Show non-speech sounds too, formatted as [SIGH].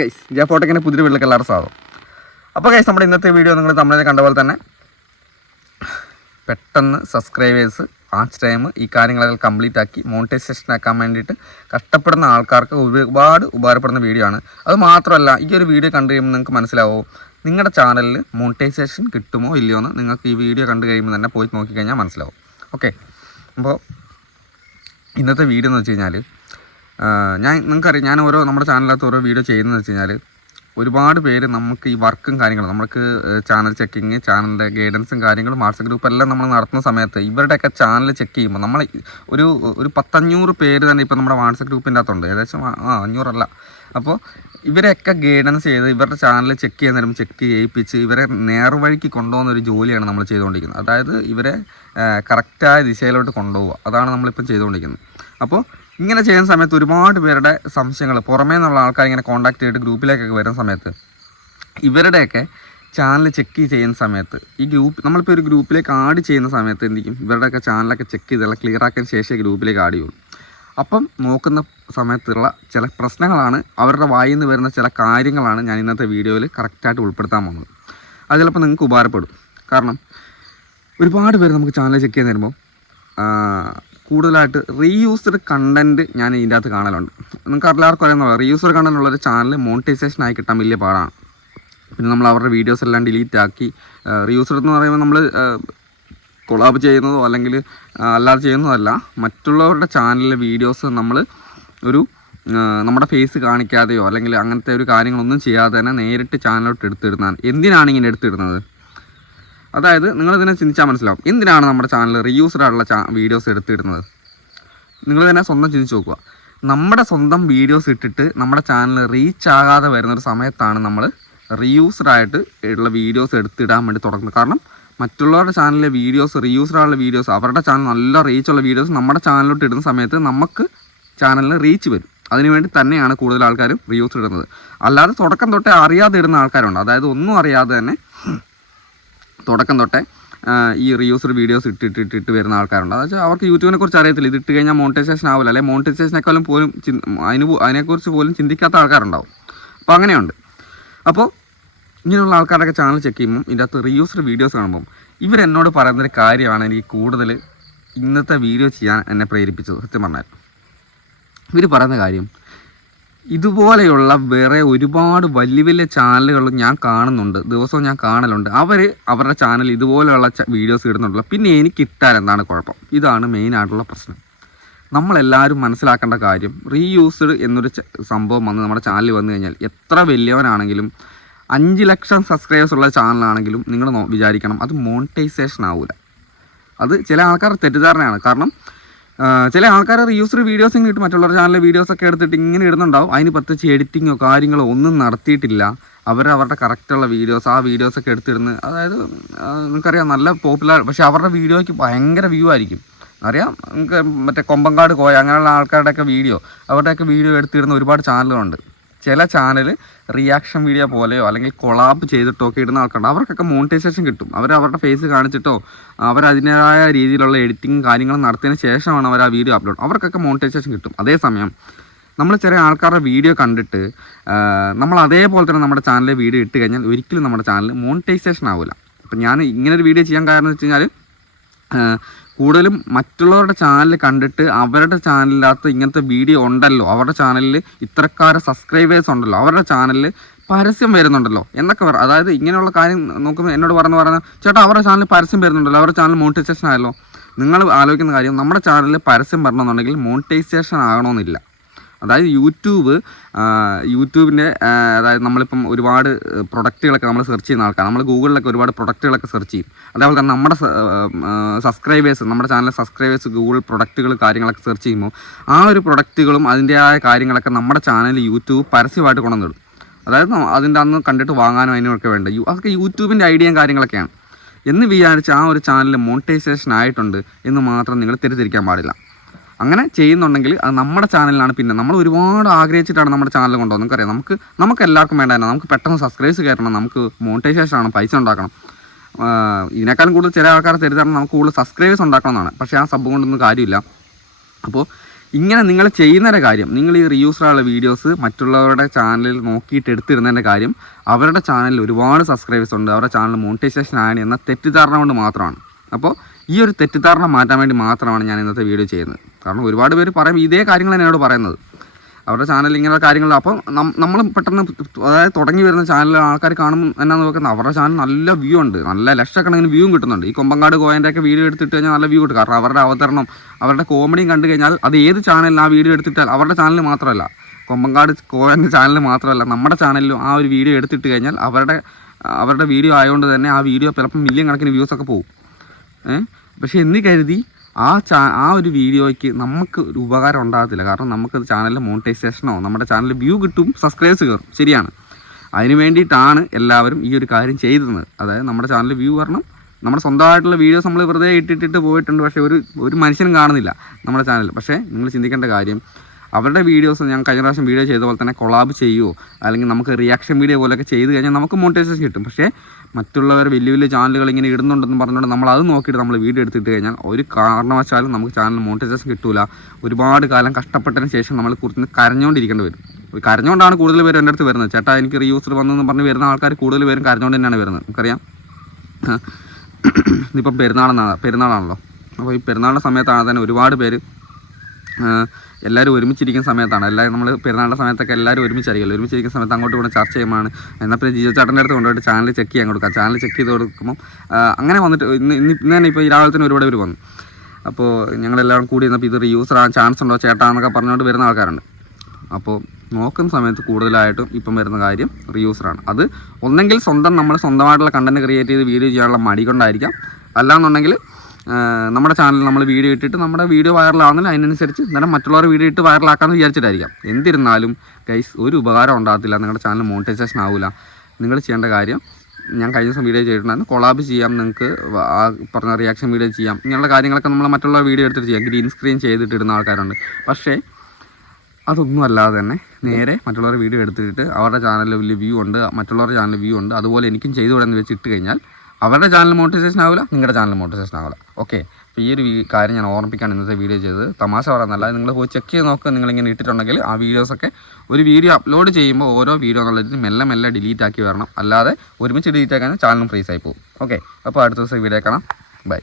Guys J ഫോട്ടോക്കിന്റെ പുതിയ വെള്ള colour സാധനം അപ്പോൾ ഗൈസ് നമ്മുടെ ഇന്നത്തെ വീഡിയോ നിങ്ങൾ നമ്മളെ കണ്ട പോലെ തന്നെ പെട്ടെന്ന് സബ്സ്ക്രൈബേഴ്സ് വാച്ച് ടൈം ഈ കാര്യങ്ങളെല്ലാം കംപ്ലീറ്റ് ആക്കി മോണിറ്റൈസേഷൻ ആക്കാൻ വേണ്ടിയിട്ട് കഷ്ടപ്പെടുന്ന ആൾക്കാർക്ക് ഒരുപാട് ഉപകാരപ്പെടുന്ന വീഡിയോ ആണ്. അത് മാത്രമല്ല ഈ ഒരു വീഡിയോ കണ്ടു കഴിയുമ്പോൾ നിങ്ങൾക്ക് മനസ്സിലാവോ? നിങ്ങളുടെ ചാനലിൽ മോണിറ്റൈസേഷൻ കിട്ടുമോ ഇല്ലയോ എന്ന് നിങ്ങൾക്ക് ഈ വീഡിയോ കണ്ടു കഴിയുമ്പോൾ തന്നെ പോയി നോക്കിക്കഴിഞ്ഞാൽ മനസ്സിലാവും. ഓക്കെ അപ്പോൾ ഇന്നത്തെ വീഡിയോ എന്ന് വെച്ച് കഴിഞ്ഞാൽ ഞാൻ നിങ്ങൾക്കറിയാം ഞാൻ ഓരോ നമ്മുടെ ചാനലിനകത്ത് ഓരോ വീഡിയോ ചെയ്യുന്നതെന്ന് വെച്ച് കഴിഞ്ഞാൽ ഒരുപാട് പേര് നമുക്ക് ഈ വർക്കും കാര്യങ്ങളും നമുക്ക് ചാനൽ ചെക്കിങ് ചാനലിന്റെ ഗൈഡൻസും കാര്യങ്ങളും വാട്സപ്പ് ഗ്രൂപ്പ് എല്ലാം നമ്മൾ നടത്തുന്ന സമയത്ത് ഇവരുടെയൊക്കെ ചാനൽ ചെക്ക് ചെയ്യുമ്പോൾ നമ്മൾ ഒരു ഒരു പത്തഞ്ഞൂറ് പേര് തന്നെ ഇപ്പോൾ നമ്മുടെ വാട്സപ്പ് ഗ്രൂപ്പിന്റെ അകത്തുണ്ട്. ഏകദേശം ആ അഞ്ഞൂറല്ല. അപ്പോൾ ഇവരെയൊക്കെ ഗൈഡൻസ് ചെയ്ത് ഇവരുടെ ചാനൽ ചെക്ക് ചെയ്യാൻ നേരം ചെക്ക് ചെയ്യിപ്പിച്ച് ഇവരെ നേർവഴിക്ക് കൊണ്ടുപോകുന്ന ഒരു ജോലിയാണ് നമ്മൾ ചെയ്തുകൊണ്ടിരിക്കുന്നത്. അതായത് ഇവരെ കറക്റ്റായ ദിശയിലോട്ട് കൊണ്ടുപോവുക. അതാണ് നമ്മളിപ്പോൾ ചെയ്തുകൊണ്ടിരിക്കുന്നത്. അപ്പോൾ ഇങ്ങനെ ചെയ്യുന്ന സമയത്ത് ഒരുപാട് പേരുടെ സംശയങ്ങൾ പുറമേ നിന്നുള്ള ആൾക്കാർ ഇങ്ങനെ കോൺടാക്ട് ചെയ്തിട്ട് ഗ്രൂപ്പിലേക്കൊക്കെ വരുന്ന സമയത്ത് ഇവരുടെയൊക്കെ ചാനൽ ചെക്ക് ചെയ്യുന്ന സമയത്ത് ഈ ഗ്രൂപ്പ് നമ്മളിപ്പോൾ ഒരു ഗ്രൂപ്പിലേക്ക് ആഡ് ചെയ്യുന്ന സമയത്ത് എന്തിക്കും ഇവരുടെയൊക്കെ ചാനലൊക്കെ ചെക്ക് ചെയ്തെല്ലാം ക്ലിയർ ആക്കിയതിന് ശേഷമേ ഗ്രൂപ്പിലേക്ക് ആഡ് ചെയ്യുള്ളൂ. അപ്പം നോക്കുന്ന സമയത്തുള്ള ചില പ്രശ്നങ്ങളാണ് അവരുടെ വായിൽ നിന്ന് വരുന്ന ചില കാര്യങ്ങളാണ് ഞാൻ ഇന്നത്തെ വീഡിയോയിൽ കറക്റ്റായിട്ട് ഉൾപ്പെടുത്താൻ പോകുന്നത്. അത് ചിലപ്പോൾ നിങ്ങൾക്ക് ഉപകാരപ്പെടും. കാരണം ഒരുപാട് പേര് നമുക്ക് ചാനൽ ചെക്ക് ചെയ്യാൻ തരുമ്പോൾ കൂടുതലായിട്ട് റീയൂസ്ഡ് കണ്ടന്റ് ഞാൻ ഇതിന്റെ അകത്ത് കാണലുണ്ട്. നിങ്ങൾക്ക് എല്ലാവർക്കും അറിയാവുന്ന റീയൂസ്ഡ് കണ്ടന്റ് ഉള്ളൊരു ചാനൽ മോണിറ്റൈസേഷൻ ആയി കിട്ടാൻ വലിയ പാടാണ്. പിന്നെ നമ്മൾ അവരുടെ വീഡിയോസ് എല്ലാം ഡിലീറ്റ് ആക്കി റീയൂസ്ഡ് എന്ന് പറയുമ്പോൾ നമ്മൾ കൊളാബ് ചെയ്യുന്നതോ അല്ലെങ്കിൽ അല്ലാതെ ചെയ്യുന്നതല്ല. മറ്റുള്ളവരുടെ ചാനലിലെ വീഡിയോസ് നമ്മൾ ഒരു നമ്മുടെ ഫേസ് കാണിക്കാതെയോ അല്ലെങ്കിൽ അങ്ങനത്തെ ഒരു കാര്യങ്ങളൊന്നും ചെയ്യാതെ തന്നെ നേരിട്ട് ചാനലോട്ട് എടുത്തിടുന്നതാണ്. എന്തിനാണ് ഇങ്ങനെ എടുത്തിടുന്നത്? അതായത് നിങ്ങൾ ഇതിനെ ചിന്തിച്ചാൽ മനസ്സിലാവും. എന്തിനാണ് നമ്മുടെ ചാനൽ റീയൂസ്ഡ് ആയിട്ടുള്ള വീഡിയോസ് എടുത്തിടുന്നത്? നിങ്ങൾ തന്നെ സ്വന്തം ചിന്തിച്ച് നോക്കുക. നമ്മുടെ സ്വന്തം വീഡിയോസ് ഇട്ടിട്ട് നമ്മുടെ ചാനൽ റീച്ച് ആകാതെ വരുന്നൊരു സമയത്താണ് നമ്മൾ റീയൂസ്ഡ് ആയിട്ട് ഉള്ള വീഡിയോസ് എടുത്തിടാൻ വേണ്ടി തുടങ്ങുന്നത്. കാരണം മറ്റുള്ളവരുടെ ചാനലിലെ വീഡിയോസ് റീയൂസ്ഡ് ആയുള്ള വീഡിയോസ് അവരുടെ ചാനൽ നല്ല റീച്ചുള്ള വീഡിയോസ് നമ്മുടെ ചാനലിലോട്ട് ഇടുന്ന സമയത്ത് നമുക്ക് ചാനലിന് റീച്ച് വരും. അതിനുവേണ്ടി തന്നെയാണ് കൂടുതൽ ആൾക്കാരും റീയൂസ് ഇടുന്നത്. അല്ലാതെ തുടക്കം തൊട്ടേ അറിയാതെ ഇടുന്ന ആൾക്കാരുണ്ട്. അതായത് ഒന്നും അറിയാതെ തന്നെ തുടക്കം തൊട്ടേ ഈ റീയൂസ്ഡ് വീഡിയോസ് ഇട്ടിട്ട് ഇട്ടിട്ട് വരുന്ന ആൾക്കാരുണ്ട്. അതായത് അവർക്ക് യൂട്യൂബിനെ കുറിച്ച് അറിയത്തില്ല. ഇത് ഇട്ട് കഴിഞ്ഞാൽ മോണിറ്റൈസേഷൻ ആവില്ല അല്ലെങ്കിൽ മോണിറ്റൈസേഷനേക്കാളും പോലും അതിന് അതിനെക്കുറിച്ച് പോലും ചിന്തിക്കാത്ത ആൾക്കാരുണ്ടാവും. അപ്പോൾ അങ്ങനെയുണ്ട്. അപ്പോൾ ഇങ്ങനെയുള്ള ആൾക്കാരൊക്കെ ചാനൽ ചെക്ക് ചെയ്യുമ്പോൾ ഇതിന്റെ അകത്ത് റീയൂസ്ഡ് വീഡിയോസ് കാണുമ്പം ഇവരെന്നോട് പറയുന്നൊരു കാര്യമാണ് എനിക്ക് കൂടുതൽ ഇന്നത്തെ വീഡിയോ ചെയ്യാൻ എന്നെ പ്രേരിപ്പിച്ചത്. സത്യം പറഞ്ഞാൽ. ഇവർ പറയുന്ന കാര്യം ഇതുപോലെയുള്ള വേറെ ഒരുപാട് വലിയ വലിയ ചാനലുകൾ ഞാൻ കാണുന്നുണ്ട്. ദിവസവും ഞാൻ കാണലുണ്ട്. അവർ അവരുടെ ചാനൽ ഇതുപോലെയുള്ള വീഡിയോസ് ഇടുന്നുണ്ടല്ലോ. പിന്നെ എനിക്ക് ഇട്ടാൽ എന്താണ് കുഴപ്പം? ഇതാണ് മെയിൻ ആയിട്ടുള്ള പ്രശ്നം. നമ്മളെല്ലാവരും മനസ്സിലാക്കേണ്ട കാര്യം റീയൂസ്ഡ് എന്നൊരു സംഭവം വന്ന് നമ്മുടെ ചാനലിൽ വന്നു കഴിഞ്ഞാൽ എത്ര വലിയവനാണെങ്കിലും അഞ്ച് ലക്ഷം സബ്സ്ക്രൈബേഴ്സ് ഉള്ള ചാനലാണെങ്കിലും നിങ്ങൾ വിചാരിക്കണം. അത് മോണിറ്റൈസേഷൻ ആവില്ല അത് ചില ആൾക്കാർ തെറ്റിദ്ധാരണയാണ്. കാരണം ചില ആൾക്കാർ റീയൂസ്ഡ് വീഡിയോസ് ഇങ്ങനെ ഇട്ട് മറ്റുള്ളവരുടെ ചാനലിലെ വീഡിയോസ് ഒക്കെ എടുത്തിട്ട് ഇങ്ങനെ ഇടുന്നുണ്ടാവും. അതിന് പ്രത്യേകിച്ച് എഡിറ്റിങ്ങോ കാര്യങ്ങളോ ഒന്നും നടത്തിയിട്ടില്ല. അവർ അവരുടെ കറക്റ്റുള്ള വീഡിയോസ് ആ വീഡിയോസ് ഒക്കെ എടുത്തിടുന്ന് അതായത് നിങ്ങൾക്കറിയാം നല്ല പോപ്പുലർ പക്ഷേ അവരുടെ വീഡിയോയ്ക്ക് ഭയങ്കര വ്യൂ ആയിരിക്കും. അറിയാം? നിങ്ങൾക്ക് മറ്റേ കൊമ്പങ്കാട് കോയ അങ്ങനെയുള്ള ആൾക്കാരുടെയൊക്കെ വീഡിയോ അവരുടെയൊക്കെ വീഡിയോ എടുത്തിടുന്ന ഒരുപാട് ചാനലുകളുണ്ട് ചില ചാനൽ റിയാക്ഷൻ വീഡിയോ പോലെയോ അല്ലെങ്കിൽ കൊളാബ് ചെയ്തിട്ടോ ഒക്കെ ഇടുന്ന ആൾക്കാരുണ്ട്. അവർക്കൊക്കെ മോണിറ്റൈസേഷൻ കിട്ടും. അവർ അവരുടെ ഫേസ് കാണിച്ചിട്ടോ അവർ അതിന്റെതായ രീതിയിലുള്ള എഡിറ്റിംഗ് കാര്യങ്ങളും നടത്തിയതിന് ശേഷമാണ് അവർ ആ വീഡിയോ അപ്ലോഡ് അവർക്കൊക്കെ മോണിറ്റൈസേഷൻ കിട്ടും. അതേസമയം നമ്മൾ ചെറിയ ആൾക്കാരുടെ വീഡിയോ കണ്ടിട്ട് നമ്മൾ അതേപോലെ തന്നെ നമ്മുടെ ചാനലിൽ വീഡിയോ ഇട്ട് കഴിഞ്ഞാൽ ഒരിക്കലും നമ്മുടെ ചാനൽ മോണിറ്റൈസേഷൻ ആവില്ല അപ്പം ഞാൻ ഇങ്ങനൊരു വീഡിയോ ചെയ്യാൻ കാരണം എന്ന് വെച്ച് കഴിഞ്ഞാൽ കൂടുതലും മറ്റുള്ളവരുടെ ചാനൽ കണ്ടിട്ട് അവരുടെ ചാനലിനകത്ത് ഇങ്ങനത്തെ വീഡിയോ ഉണ്ടല്ലോ. അവരുടെ ചാനലിൽ ഇത്രക്കാരെ സബ്സ്ക്രൈബേഴ്സ് ഉണ്ടല്ലോ. അവരുടെ ചാനലിൽ പരസ്യം വരുന്നുണ്ടല്ലോ എന്നൊക്കെ പറ അതായത് ഇങ്ങനെയുള്ള കാര്യം നോക്കുമ്പോൾ എന്നോട് പറഞ്ഞു പറഞ്ഞ ചേട്ടാ അവരുടെ ചാനലിൽ പരസ്യം വരുന്നുണ്ടല്ലോ. അവരുടെ ചാനൽ മോണിറ്റൈസേഷൻ ആയല്ലോ. നിങ്ങൾ ആലോചിക്കുന്ന കാര്യം നമ്മുടെ ചാനലിൽ പരസ്യം വരണമെന്നുണ്ടെങ്കിൽ മോണിറ്റൈസേഷൻ ആകണമെന്നില്ല. അതായത് യൂട്യൂബ് യൂട്യൂബിന്റെ അതായത് നമ്മളിപ്പം ഒരുപാട് പ്രൊഡക്റ്റുകളൊക്കെ നമ്മൾ സെർച്ച് ചെയ്യുന്ന ആൾക്കാർ നമ്മൾ ഗൂഗിളിലൊക്കെ ഒരുപാട് പ്രൊഡക്റ്റുകളൊക്കെ സെർച്ച് ചെയ്യും. അതേപോലെ തന്നെ നമ്മുടെ സബ്സ്ക്രൈബേഴ്സ് നമ്മുടെ ചാനലിലെ സബ്സ്ക്രൈബേഴ്സ് ഗൂഗിൾ പ്രൊഡക്റ്റുകൾ കാര്യങ്ങളൊക്കെ സെർച്ച് ചെയ്യുമ്പോൾ ആ ഒരു പ്രൊഡക്റ്റുകളും അതിന്റെതായ കാര്യങ്ങളൊക്കെ നമ്മുടെ ചാനൽ യൂട്യൂബ് പരസ്യമായിട്ട് കൊണ്ടുവന്നിടും അതായത് അതിന്റെ അന്ന് കണ്ടിട്ട് വാങ്ങാനും അതിനൊക്കെ വേണ്ട. അതൊക്കെ യൂട്യൂബിന്റെ ഐഡിയയും കാര്യങ്ങളൊക്കെയാണ്. എന്ന് വിചാരിച്ച് ആ ഒരു ചാനൽ മോണിറ്റൈസേഷൻ ആയിട്ടുണ്ട് എന്ന് മാത്രം നിങ്ങൾ തിരിച്ചിരിക്കാൻ പാടില്ല. അങ്ങനെ ചെയ്യുന്നുണ്ടെങ്കിൽ അത് നമ്മുടെ ചാനലിലാണ് പിന്നെ. നമ്മൾ ഒരുപാട് ആഗ്രഹിച്ചിട്ടാണ് നമ്മുടെ ചാനൽ കൊണ്ടുപോകുന്നത് നമുക്കറിയാം. നമുക്ക് നമുക്ക് എല്ലാവർക്കും വേണ്ട തന്നെ. നമുക്ക് പെട്ടെന്ന് സബ്സ്ക്രൈബ്സ് കയറണം. നമുക്ക് മോണിറ്റൈസേഷൻ ആണ് പൈസ ഉണ്ടാക്കണം. ഇതിനേക്കാളും കൂടുതൽ ചില ആൾക്കാർ തരുതാണ് നമുക്ക് കൂടുതൽ സബ്സ്ക്രൈബേഴ്സ് ഉണ്ടാക്കണമെന്നാണ്. പക്ഷേ ആ സബ് കൊണ്ടൊന്നും കാര്യമില്ല. അപ്പോൾ ഇങ്ങനെ നിങ്ങൾ ചെയ്യുന്നതിന്റെ കാര്യം നിങ്ങൾ ഈ റിയൂസറുള്ള വീഡിയോസ് മറ്റുള്ളവരുടെ ചാനലിൽ നോക്കിയിട്ട് എടുത്തിരുന്നതിന്റെ കാര്യം അവരുടെ ചാനലിൽ ഒരുപാട് സബ്സ്ക്രൈബേഴ്സ് ഉണ്ട്. അവരുടെ ചാനൽ മോണിറ്റൈസേഷൻ ആണ് എന്ന തെറ്റിദ്ധാരണ കൊണ്ട് മാത്രമാണ്. അപ്പോൾ ഈ ഒരു തെറ്റിദ്ധാരണ മാറ്റാൻ വേണ്ടി മാത്രമാണ് ഞാൻ ഇന്നത്തെ വീഡിയോ ചെയ്യുന്നത്. കാരണം ഒരുപാട് പേര് പറയും ഇതേ കാര്യങ്ങൾ എന്നോട് പറയുന്നത്. അവരുടെ ചാനൽ ഇങ്ങനെ കാര്യങ്ങൾ അപ്പം നമ്മൾ പെട്ടെന്ന് അതായത് തുടങ്ങി വരുന്ന ചാനൽ ആൾക്കാർ കാണും എന്നാന്ന് നോക്കുന്നത്? അവരുടെ ചാനൽ നല്ല വ്യൂ ഉണ്ട്. നല്ല ലക്ഷക്കണക്കിന് വ്യൂവും കിട്ടുന്നുണ്ട്. ഈ കൊമ്പങ്കാട് കോയന്റെ ഒക്കെ വീഡിയോ എടുത്തിട്ട് കഴിഞ്ഞാൽ നല്ല വ്യൂ കിട്ടും. കാരണം അവരുടെ അവതരണം അവരുടെ കോമഡിയും കണ്ടു കഴിഞ്ഞാൽ അത് ഏത് ചാനലിൽ ആ വീഡിയോ എടുത്തിട്ടാൽ അവരുടെ ചാനൽ മാത്രമല്ല. കൊമ്പങ്കാട് കോയന്റെ ചാനൽ മാത്രമല്ല നമ്മുടെ ചാനലിലും ആ ഒരു വീഡിയോ എടുത്തിട്ട് കഴിഞ്ഞാൽ അവരുടെ അവരുടെ വീഡിയോ ആയതുകൊണ്ട് തന്നെ ആ വീഡിയോ ചിലപ്പോൾ മില്യൺ കണക്കിന് വ്യൂസ് ഒക്കെ പോകും പക്ഷെ എന്ന് കരുതി ആ ചാ ആ ഒരു വീഡിയോയ്ക്ക് നമുക്ക് ഒരു ഉപകാരം ഉണ്ടാകത്തില്ല. കാരണം നമുക്ക് ചാനലിൽ മോണിറ്റൈസേഷനോ നമ്മുടെ ചാനലിൽ വ്യൂ കിട്ടും സബ്സ്ക്രൈബ്സ് കയറും. ശരിയാണ്. അതിന് വേണ്ടിയിട്ടാണ് എല്ലാവരും ഈ ഒരു കാര്യം ചെയ്തത്. അതായത് നമ്മുടെ ചാനലിൽ വ്യൂ വരണം. നമ്മുടെ സ്വന്തമായിട്ടുള്ള വീഡിയോസ് നമ്മൾ വെറുതെ ഇട്ടിട്ടിട്ട് പോയിട്ടുണ്ട്. പക്ഷേ ഒരു ഒരു മനുഷ്യനും കാണുന്നില്ല നമ്മുടെ ചാനൽ പക്ഷേ നിങ്ങൾ ചിന്തിക്കേണ്ട കാര്യം അവരുടെ വീഡിയോസ് ഞാൻ കഴിഞ്ഞ പ്രാവശ്യം വീഡിയോ ചെയ്ത പോലെ തന്നെ കൊളാബ് ചെയ്യുമോ അല്ലെങ്കിൽ നമുക്ക് റിയാക്ഷൻ വീഡിയോ പോലെയൊക്കെ ചെയ്ത് കഴിഞ്ഞാൽ നമുക്ക് മോണിറ്റൈസേഷൻ കിട്ടും. പക്ഷേ മറ്റുള്ളവർ വലിയ വലിയ ചാനലുകൾ ഇങ്ങനെ ഇടുന്നുണ്ടെന്ന് പറഞ്ഞുകൊണ്ട് നമ്മൾ അത് നോക്കിയിട്ട് നമ്മൾ വീഡിയോ എടുത്തിട്ട് കഴിഞ്ഞാൽ ഒരു കാരണവശാലും നമുക്ക് ചാനൽ മോണിറ്റൈസേഷൻ കിട്ടില്ല ഒരുപാട് കാലം കഷ്ടപ്പെട്ടതിന് ശേഷം നമ്മൾ കുറച്ച് കരഞ്ഞുകൊണ്ടിരിക്കേണ്ടി വരും. കരഞ്ഞുകൊണ്ടാണ് കൂടുതൽ പേര് എന്റെ അടുത്ത് വരുന്നത്. ചേട്ടാ എനിക്ക് റീയൂസർ വന്നെന്ന് പറഞ്ഞ് വരുന്ന ആൾക്കാർ കൂടുതൽ പേരും കരഞ്ഞുകൊണ്ട് തന്നെയാണ് വരുന്നത്. നമുക്കറിയാം [COUGHS] ഇതിപ്പം പെരുന്നാളെന്നാണ് പെരുന്നാളാണല്ലോ. അപ്പോൾ ഈ പെരുന്നാളിന്റെ സമയത്താണ് തന്നെ ഒരുപാട് പേര് എല്ലാവരും ഒരുമിച്ചിരിക്കുന്ന സമയത്താണ്. എല്ലാവരും നമ്മൾ പെരുന്നാളിന്റെ സമയത്തൊക്കെ എല്ലാവരും ഒരുമിച്ചായിരിക്കും ഒരുമിച്ചിരിക്കുന്ന സമയത്ത് അങ്ങോട്ട് കൂടെ ചർച്ച ചെയ്യുമ്പോൾ എന്നാൽ പിന്നെ ജിജോ ചേട്ടന്റെ അടുത്ത് കൊണ്ടുപോയിട്ട് ചാനൽ ചെക്ക് ചെയ്യാൻ കൊടുക്കാം. ചാനൽ ചെക്ക് ചെയ്ത് കൊടുക്കുമ്പോൾ അങ്ങനെ വന്നിട്ട് ഇന്ന് ഇന്ന് ഇന്ന് തന്നെ ഇപ്പോൾ രാവിലെ തന്നെ ഒരുപാട് പേര് വന്നു. അപ്പോൾ ഞങ്ങളെല്ലാവരും കൂടി ഇരുന്നപ്പോൾ ഇത് റീയൂസർ ആകാൻ ചാൻസ് ഉണ്ടോ ചേട്ടാ എന്നൊക്കെ പറഞ്ഞുകൊണ്ട് വരുന്ന ആൾക്കാരുണ്ട്. അപ്പോൾ നോക്കുന്ന സമയത്ത് കൂടുതലായിട്ടും ഇപ്പം വരുന്ന കാര്യം റീയൂസറാണ് അത് ഒന്നെങ്കിൽ സ്വന്തം നമ്മൾ സ്വന്തമായിട്ടുള്ള കണ്ടന്റ് ക്രിയേറ്റ് ചെയ്ത് വീഡിയോ ചെയ്യാനുള്ള മടി കൊണ്ടായിരിക്കാം. അല്ലാന്നുണ്ടെങ്കിൽ നമ്മുടെ ചാനലിൽ നമ്മൾ വീഡിയോ ഇട്ടിട്ട് നമ്മുടെ വീഡിയോ വൈറലാകുന്നില്ല അതിനനുസരിച്ച് നേരം മറ്റുള്ളവരുടെ വീഡിയോ ഇട്ട് വൈറലാക്കാമെന്ന് വിചാരിച്ചിട്ടായിരിക്കാം. എന്തിരുന്നാലും ഗൈസ് ഒരു ഉപകാരം ഉണ്ടാകത്തില്ല. നിങ്ങളുടെ ചാനൽ മോണിറ്റൈസേഷൻ ആവില്ല നിങ്ങൾ ചെയ്യേണ്ട കാര്യം ഞാൻ കഴിഞ്ഞ ദിവസം വീഡിയോ ചെയ്തിട്ടുണ്ടായിരുന്നു. കൊളാബ് ചെയ്യാം നിങ്ങൾക്ക് ആ പറഞ്ഞ റിയാക്ഷൻ വീഡിയോ ചെയ്യാം. ഇങ്ങനെയുള്ള കാര്യങ്ങളൊക്കെ നമ്മൾ മറ്റുള്ള വീഡിയോ എടുത്തിട്ട് ചെയ്യാം. ഗ്രീൻ സ്ക്രീൻ ചെയ്തിട്ടിടുന്ന ആൾക്കാരുണ്ട്. പക്ഷേ അതൊന്നും അല്ലാതെ തന്നെ നേരെ മറ്റുള്ളവരുടെ വീഡിയോ എടുത്തിട്ട് അവരുടെ ചാനലിൽ വലിയ വ്യൂ ഉണ്ട് മറ്റുള്ളവരുടെ ചാനലിൽ വ്യൂ ഉണ്ട്. അതുപോലെ എനിക്കും ചെയ്തു എന്ന് വെച്ച് ഇട്ട് കഴിഞ്ഞാൽ അവരുടെ ചാനൽ മോട്ടിവേഷൻ ആവില്ല നിങ്ങളുടെ ചാനൽ മോട്ടിവേഷൻ ആവില്ല ഓക്കെ അപ്പോൾ ഈ ഒരു കാര്യം ഞാൻ ഓർമ്മിപ്പിക്കാണ് ഇന്നത്തെ വീഡിയോ ചെയ്തത്. തമാശ പറയുന്നല്ല നിങ്ങൾ പോയി ചെക്ക് ചെയ്ത് നോക്കുക നിങ്ങളിങ്ങനെ ഇട്ടിട്ടുണ്ടെങ്കിൽ ആ വീഡിയോസൊക്കെ ഒരു വീഡിയോ അപ്ലോഡ് ചെയ്യുമ്പോൾ ഓരോ വീഡിയോ എന്നുള്ളത് മെല്ലെ മെല്ലെ ഡിലീറ്റ് ആക്കി വരണം. അല്ലാതെ ഒരുമിച്ച് ഡിലീറ്റ് ആക്കാൻ ചാനലും ഫ്രീസ് ആയി പോകും. ഓക്കെ അപ്പോൾ അടുത്ത ദിവസം വീഡിയോ കാണാം. ബൈ